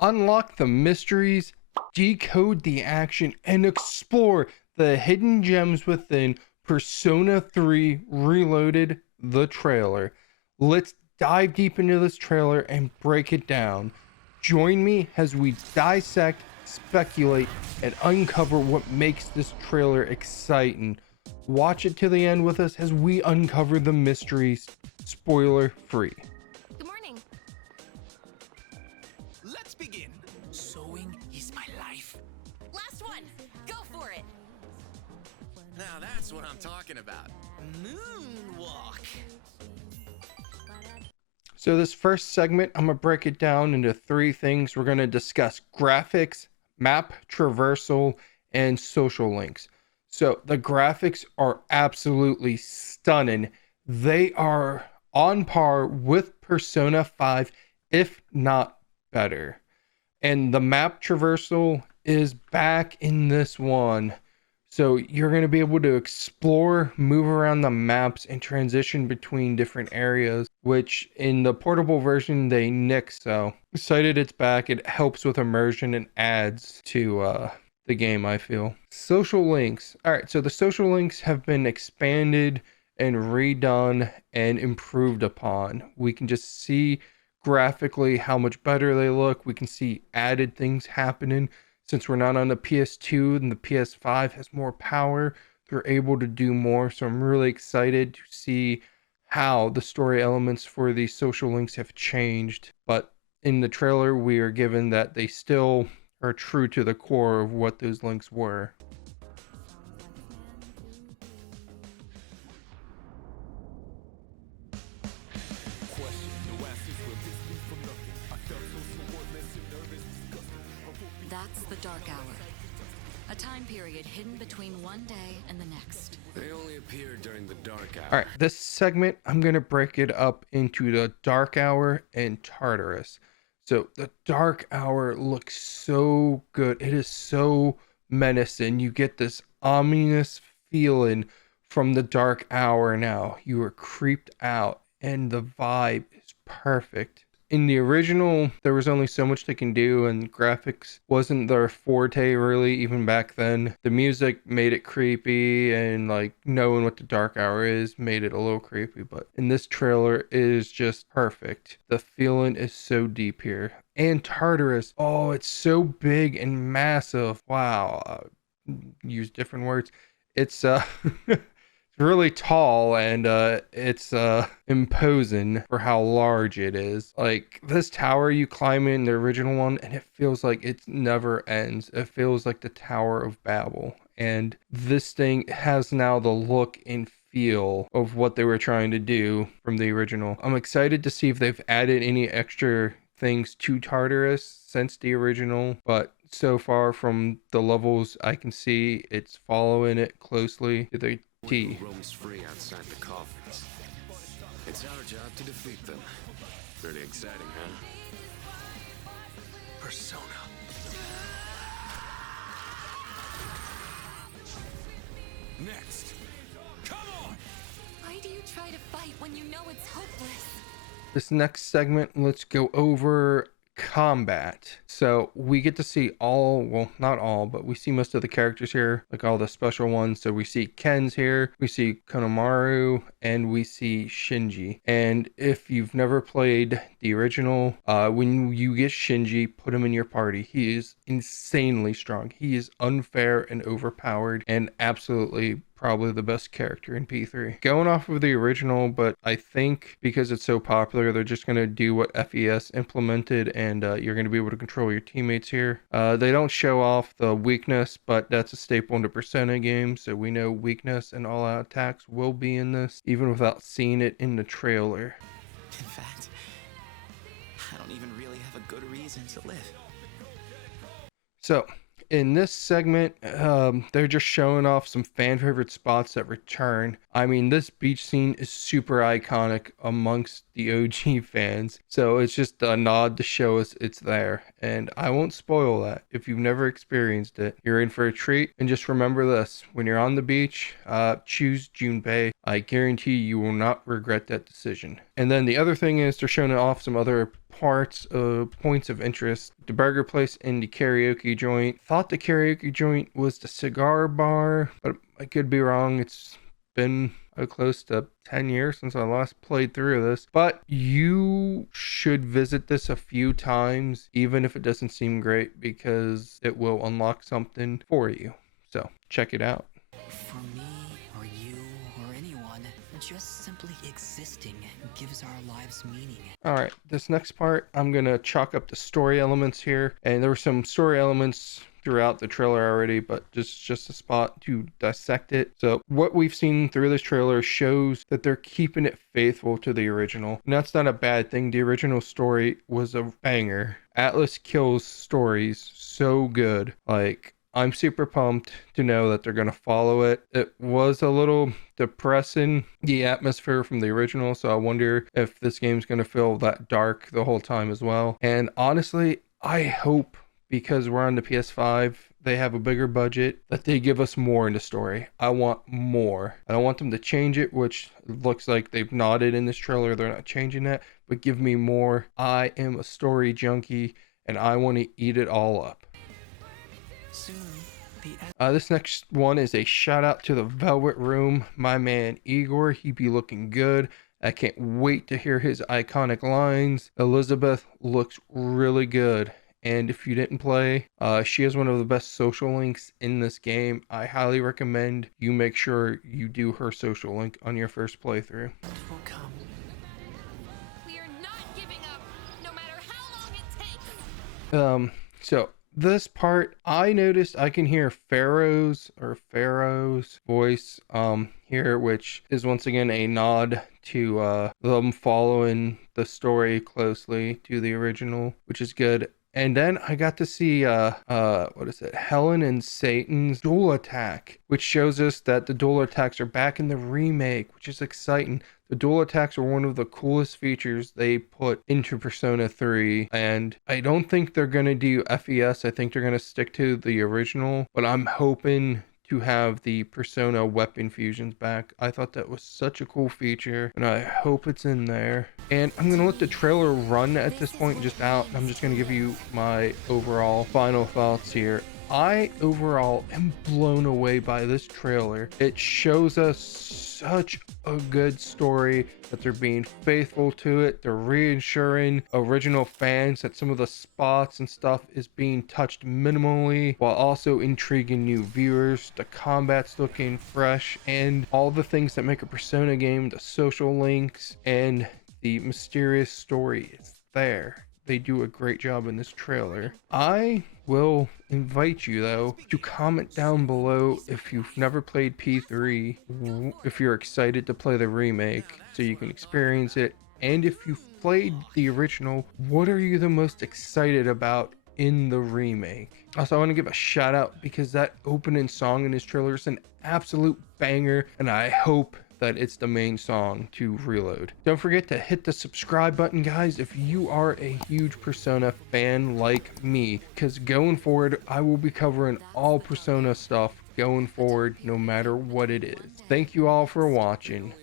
Unlock the mysteries, decode the action, and explore the hidden gems within Persona 3 Reloaded, the trailer. Let's dive deep into this trailer and break it down. Join me as we dissect, speculate, and uncover what makes this trailer exciting. Watch it to the end with us as we uncover the mysteries, spoiler free. Good morning. Let's begin. Sewing is my life. Last one. Go for it. Now that's what I'm talking about. Moonwalk. So this first segment, I'm gonna break it down into three things. We're gonna discuss graphics, map traversal, and social links. So the graphics are absolutely stunning. They are on par with Persona 5, if not better. And the map traversal is back in this one. So you're going to be able to explore, move around the maps, and transition between different areas, which in the portable version they nixed. So excited it's back. It helps with immersion and adds to the game, I feel. Social links. All right, so the social links have been expanded and redone and improved upon. We can just see graphically how much better they look. We can see added things happening. Since we're not on the PS2 and the PS5 has more power, they're able to do more. So I'm really excited to see how the story elements for these social links have changed. But in the trailer, we are given that they still are true to the core of what those links were. That's the Dark Hour, a time period hidden between one day and the next. They only appear during the dark hour. All right, this segment, I'm going to break it up into the Dark Hour and Tartarus. So the Dark Hour looks so good. It is so menacing. You get this ominous feeling from the Dark Hour now. You are creeped out and the vibe is perfect. In the original, there was only so much they can do, and graphics wasn't their forte really, even back then. The music made it creepy, and like knowing what the Dark Hour is made it a little creepy, but in this trailer it is just perfect. The feeling is so deep here. And Tartarus, oh, it's so big and massive. Wow, use different words. It's really tall, and it's imposing for how large it is. Like this tower you climb in the original one, and it feels like it never ends. It feels like the Tower of Babel, and this thing has now the look and feel of what they were trying to do from the original. I'm excited to see if they've added any extra things to Tartarus since the original, but so far from the levels I can see, it's following it closely to the T. Roams free outside the coffins. It's our job to defeat them. Pretty exciting, huh? Persona. Next. Come on! Why do you try to fight when you know it's hopeless? This next segment, let's go over combat. So we get to see all, well, not all, but we see most of the characters here, like all the special ones. So we see Ken's here, we see Konomaru, and we see Shinji. And if you've never played the original, when you get Shinji, put him in your party. He is insanely strong. He is unfair and overpowered, and absolutely probably the best character in P3. Going off of the original, but I think because it's so popular, they're just going to do what FES implemented, and you're going to be able to control your teammates here. They don't show off the weakness, but that's a staple in the Persona game, so we know weakness and all-out attacks will be in this, even without seeing it in the trailer. In fact, I don't even really have a good reason to live. So in this segment, they're just showing off some fan favorite spots that return. I mean, this beach scene is super iconic amongst the OG fans, so it's just a nod to show us it's there. And I won't spoil that. If you've never experienced it, you're in for a treat. And just remember this: when you're on the beach, choose Junpei. I guarantee you will not regret that decision. And then the other thing is they're showing off some other points of interest: the burger place and the karaoke joint. Thought the karaoke joint was the cigar bar, but I could be wrong. It's been close to 10 years since I last played through this, but you should visit this a few times, even if it doesn't seem great, because it will unlock something for you. So check it out. For me, or you, or anyone, just simply existing gives our lives meaning. All right, this next part, I'm gonna chalk up the story elements here, and there were some story elements throughout the trailer already, but just a spot to dissect it. So what we've seen through this trailer shows that they're keeping it faithful to the original, and that's not a bad thing. The original story was a banger. Atlus kills stories so good. Like, I'm super pumped to know that they're going to follow it. It was a little depressing, the atmosphere from the original, so I wonder if this game's going to feel that dark the whole time as well. And honestly, I hope, because we're on the PS5, they have a bigger budget, that they give us more in the story. I want more. I don't want them to change it, which looks like they've nodded in this trailer. They're not changing that, but give me more. I am a story junkie, and I want to eat it all up. Soon, this next one is a shout out to the Velvet Room. My man Igor, he be looking good. I can't wait to hear his iconic lines. Elizabeth looks really good. And if you didn't play, she is one of the best social links in this game. I highly recommend you make sure you do her social link on your first playthrough. will come. We are not giving up, no matter how long it takes. So this part, I noticed I can hear Pharaoh's voice here, which is once again a nod to them following the story closely to the original, which is good. And then I got to see Helen and Satan's dual attack, which shows us that the dual attacks are back in the remake, which is exciting. The dual attacks are one of the coolest features they put into Persona 3, and I don't think they're going to do FES. I think they're going to stick to the original, but I'm hoping to have the Persona weapon fusions back. I thought that was such a cool feature, and I hope it's in there. And I'm going to let the trailer run at this point just out. I'm just going to give you my overall final thoughts here. I overall am blown away by this trailer. It shows us such a good story, that they're being faithful to it. They're reassuring original fans that some of the spots and stuff is being touched minimally, while also intriguing new viewers. The combat's looking fresh, and all the things that make a Persona game, the social links and the mysterious story, is there. They do a great job in this trailer. I will invite you, though, to comment down below if you've never played P3, if you're excited to play the remake so you can experience it, and if you've played the original, what are you the most excited about in the remake? Also, I want to give a shout out because that opening song in this trailer is an absolute banger, and I hope that it's the main song to Reload. Don't forget to hit the subscribe button, guys, if you are a huge Persona fan like me, because going forward, I will be covering all Persona stuff going forward, no matter what it is. Thank you all for watching.